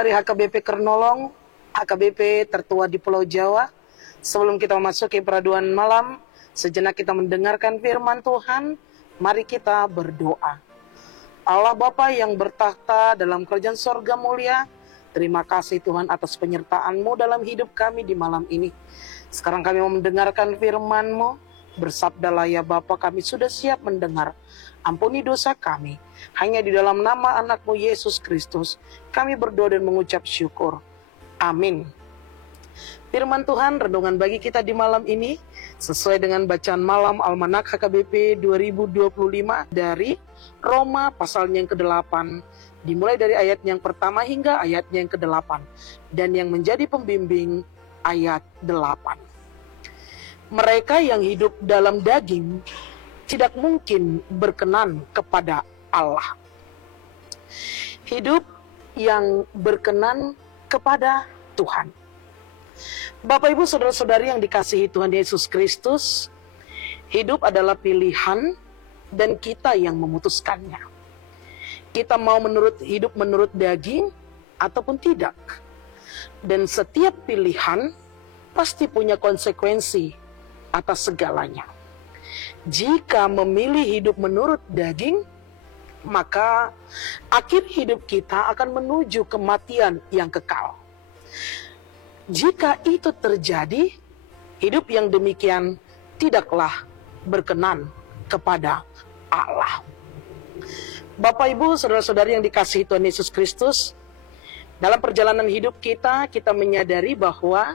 dari HKBP Kernolong, HKBP tertua di Pulau Jawa. Sebelum kita memasuki peraduan malam, sejenak kita mendengarkan firman Tuhan. Mari kita berdoa. Allah Bapa yang bertakhta dalam kerajaan sorga mulia, terima kasih Tuhan atas penyertaan-Mu dalam hidup kami di malam ini. Sekarang kami mau mendengarkan firman-Mu. Bersabdalah ya Bapa, kami sudah siap mendengar. Ampuni dosa kami. Hanya di dalam nama anak-Mu Yesus Kristus, kami berdoa dan mengucap syukur. Amin. Firman Tuhan, renungan bagi kita di malam ini, sesuai dengan bacaan malam Almanak HKBP 2025 dari Roma pasalnya yang ke-8, dimulai dari ayat yang pertama hingga ayatnya yang ke-8, dan yang menjadi pembimbing ayat 8. Mereka yang hidup dalam daging tidak mungkin berkenan kepada Allah. Hidup yang berkenan kepada Tuhan. Bapak Ibu saudara-saudari yang dikasihi Tuhan Yesus Kristus, hidup adalah pilihan dan kita yang memutuskannya. Kita mau hidup menurut daging ataupun tidak. Dan setiap pilihan pasti punya konsekuensi atas segalanya. Jika memilih hidup menurut daging, maka akhir hidup kita akan menuju kematian yang kekal. Jika itu terjadi, hidup yang demikian tidaklah berkenan kepada Allah. Bapak Ibu, saudara-saudari yang dikasihi Tuhan Yesus Kristus, dalam perjalanan hidup kita menyadari bahwa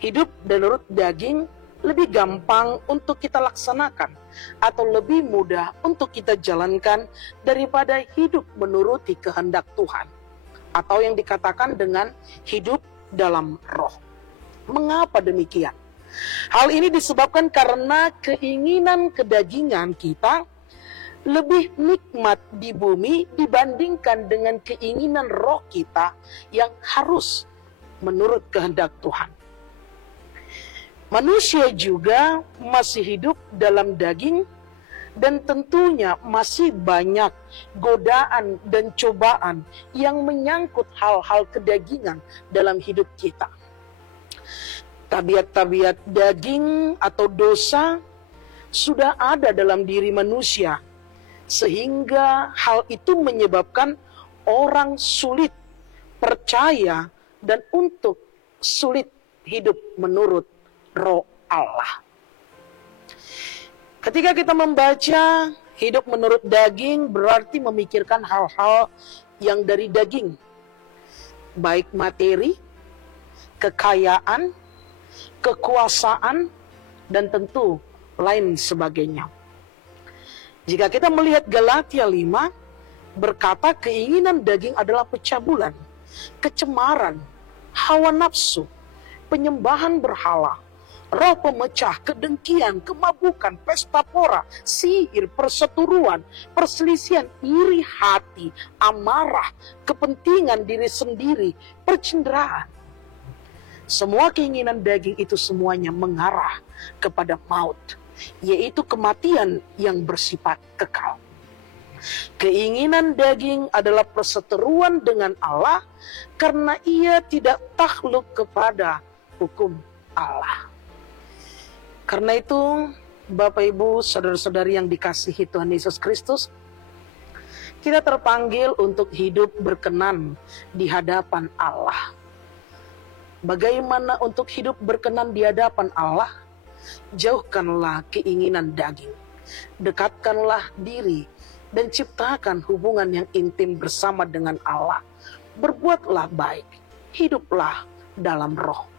hidup menurut daging lebih gampang untuk kita laksanakan atau lebih mudah untuk kita jalankan daripada hidup menuruti kehendak Tuhan, atau yang dikatakan dengan hidup dalam roh. Mengapa demikian? Hal ini disebabkan karena keinginan kedagingan kita lebih nikmat di bumi dibandingkan dengan keinginan roh kita yang harus menurut kehendak Tuhan. Manusia juga masih hidup dalam daging dan tentunya masih banyak godaan dan cobaan yang menyangkut hal-hal kedagingan dalam hidup kita. Tabiat-tabiat daging atau dosa sudah ada dalam diri manusia, sehingga hal itu menyebabkan orang sulit percaya dan untuk sulit hidup menurut roh Allah. Ketika kita membaca hidup menurut daging, berarti memikirkan hal-hal yang dari daging, baik materi, kekayaan, kekuasaan, dan tentu lain sebagainya. Jika kita melihat Galatia 5, berkata keinginan daging adalah pencabulan, kecemaran, hawa nafsu, penyembahan berhala, roh pemecah, kedengkian, kemabukan, pesta pora, sihir, perseteruan, perselisihan, iri hati, amarah, kepentingan diri sendiri, percenderaan. Semua keinginan daging itu semuanya mengarah kepada maut, yaitu kematian yang bersifat kekal. Keinginan daging adalah perseteruan dengan Allah karena ia tidak takluk kepada hukum Allah. Karena itu, Bapak Ibu, saudara-saudari yang dikasihi Tuhan Yesus Kristus, kita terpanggil untuk hidup berkenan di hadapan Allah. Bagaimana untuk hidup berkenan di hadapan Allah? Jauhkanlah keinginan daging, dekatkanlah diri, dan ciptakan hubungan yang intim bersama dengan Allah. Berbuatlah baik, hiduplah dalam roh.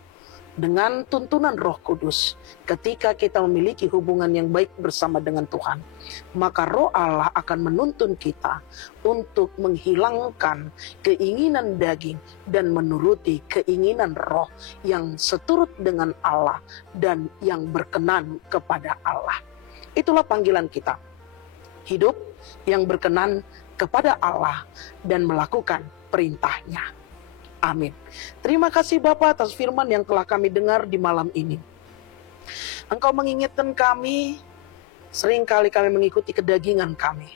Dengan tuntunan Roh Kudus, ketika kita memiliki hubungan yang baik bersama dengan Tuhan, maka Roh Allah akan menuntun kita untuk menghilangkan keinginan daging dan menuruti keinginan roh yang seturut dengan Allah dan yang berkenan kepada Allah. Itulah panggilan kita, hidup yang berkenan kepada Allah dan melakukan perintah-Nya. Amin. Terima kasih Bapa atas firman yang telah kami dengar di malam ini. Engkau mengingatkan kami, seringkali kami mengikuti kedagingan kami.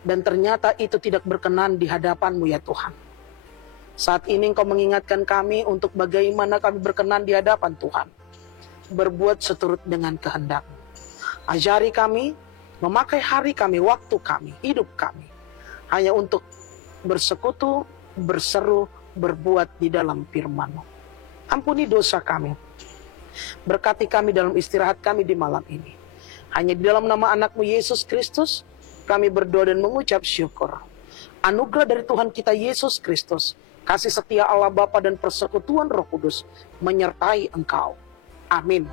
Dan ternyata itu tidak berkenan di hadapan-Mu ya Tuhan. Saat ini Engkau mengingatkan kami untuk bagaimana kami berkenan di hadapan Tuhan, berbuat seturut dengan kehendak. Ajari kami memakai hari kami, waktu kami, hidup kami, hanya untuk bersekutu, berseru, berbuat di dalam firman-Mu. Ampuni dosa kami. Berkati kami dalam istirahat kami di malam ini. Hanya di dalam nama anak-Mu Yesus Kristus, kami berdoa dan mengucap syukur. Anugerah dari Tuhan kita Yesus Kristus, kasih setia Allah Bapa dan persekutuan Roh Kudus menyertai engkau. Amin.